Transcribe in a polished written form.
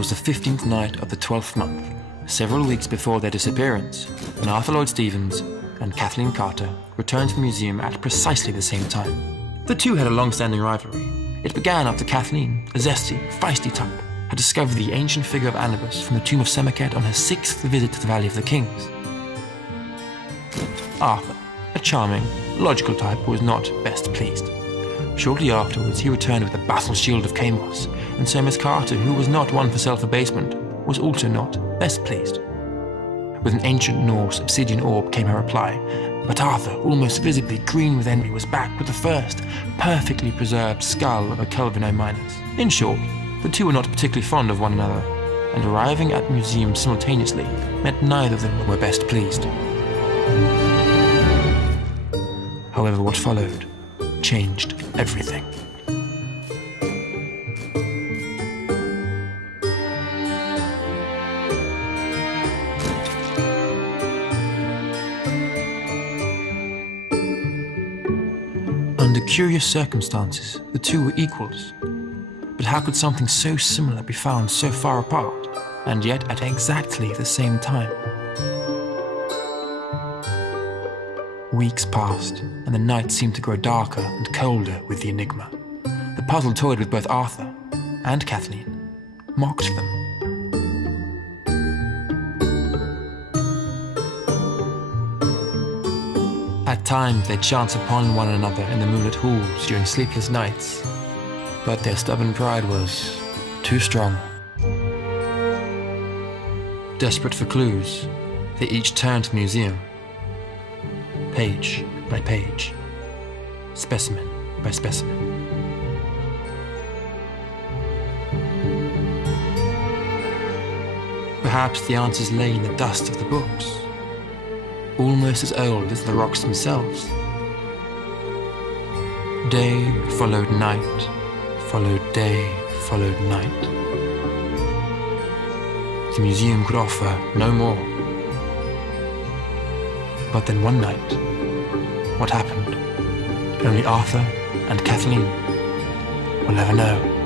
was the 15th night of the 12th month, several weeks before their disappearance, when Arthur Lloyd Stephens and Kathleen Carter returned to the museum at precisely the same time. The two had a long-standing rivalry. It began after Kathleen, a zesty, feisty type, had discovered the ancient figure of Anubis from the tomb of Semoket on her 6th visit to the Valley of the Kings. Arthur, a charming, logical type, was not best pleased. Shortly afterwards, he returned with the battle shield of Kamos, and so Miss Carter, who was not one for self-abasement, was also not best pleased. With an ancient Norse obsidian orb came her reply, but Arthur, almost visibly green with envy, was back with the first, perfectly preserved skull of a Kelvino Minus. In short, the two were not particularly fond of one another, and arriving at the museum simultaneously meant neither of them were best pleased. However, what followed changed everything. Under curious circumstances, the two were equals. But how could something so similar be found so far apart, and yet at exactly the same time? Weeks passed, and the night seemed to grow darker and colder with the enigma. The puzzle toyed with both Arthur and Kathleen, mocked them. At times they'd chance upon one another in the moonlit halls during sleepless nights, but their stubborn pride was too strong. Desperate for clues, they each turned to the museum. Page by page, specimen by specimen. Perhaps the answers lay in the dust of the books, almost as old as the rocks themselves. Day followed night, followed day, followed night. The museum could offer no more. But then one night, what happened? Only Arthur and Kathleen will never know.